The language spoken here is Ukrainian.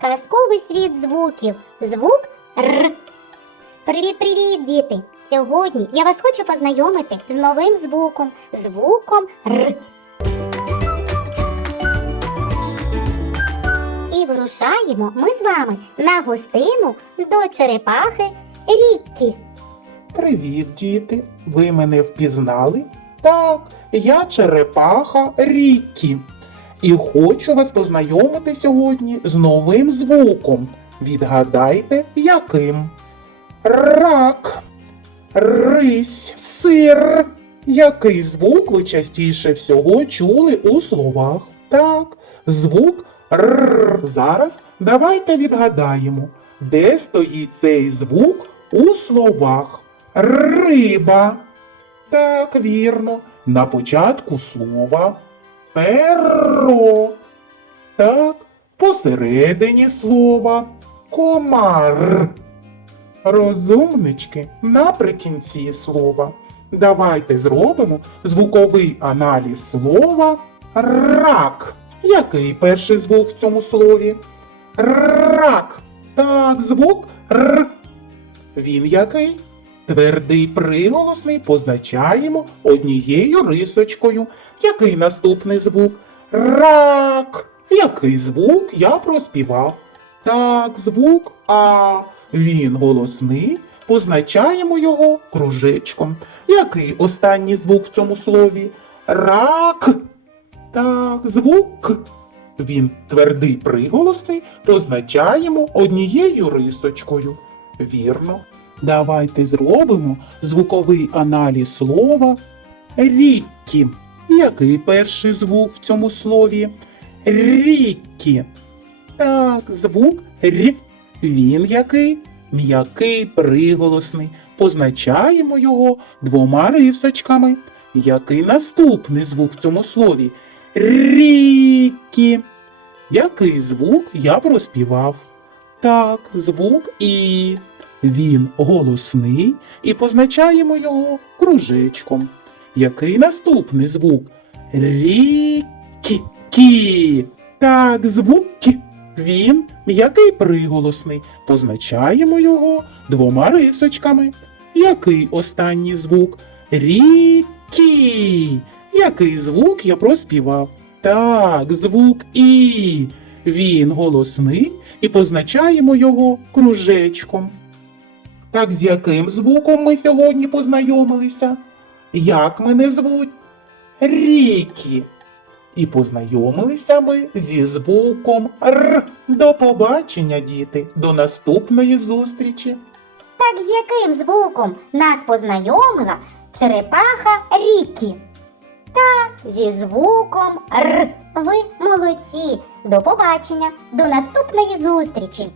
казковий світ звуків. Звук Р. Привіт-привіт, діти! Сьогодні я вас хочу познайомити з новим звуком, звуком Р. І вирушаємо ми з вами на гостину до черепахи Ріккі. Привіт, діти! Ви мене впізнали? Так, я черепаха Ріккі. І хочу вас познайомити сьогодні з новим звуком. Відгадайте, яким? Рак, рись, сир. Який звук ви частіше всього чули у словах? Так, звук Р. Зараз давайте відгадаємо, де стоїть цей звук у словах. Риба. Так, вірно. На початку слова перо. Так, посередині слова комар. Розумнички наприкінці слова. Давайте зробимо звуковий аналіз слова рак. Який перший звук в цьому слові? Рак. Так, звук Р. Він який? Твердий приголосний позначаємо однією рисочкою. Який наступний звук? Рак. Який звук я проспівав? Так, звук А. Він голосний, позначаємо його кружечком. Який останній звук в цьому слові? Рак. Так, звук Він твердий приголосний, позначаємо однією рисочкою. Вірно. Давайте зробимо звуковий аналіз слова ріккі. Який перший звук в цьому слові? Ріккі. Так, звук Р. Він який? М'який приголосний. Позначаємо його двома рисочками. Який наступний звук в цьому слові? Рікі. Який звук я проспівав? Так, звук І. Він голосний і позначаємо його кружечком. Який наступний звук? Рікі. Кі. Так, звук Кі. Він м'який приголосний. Позначаємо його двома рисочками. Який останній звук? Рікі. Який звук я проспівав? Так, звук І. Він голосний і позначаємо його кружечком. Так з яким звуком ми сьогодні познайомилися? Як мене звуть? Рікі. І познайомилися ми зі звуком Р. До побачення, діти, до наступної зустрічі. Так з яким звуком нас познайомила черепаха Рікі? Та зі звуком Р. Ви молодці. До побачення, до наступної зустрічі.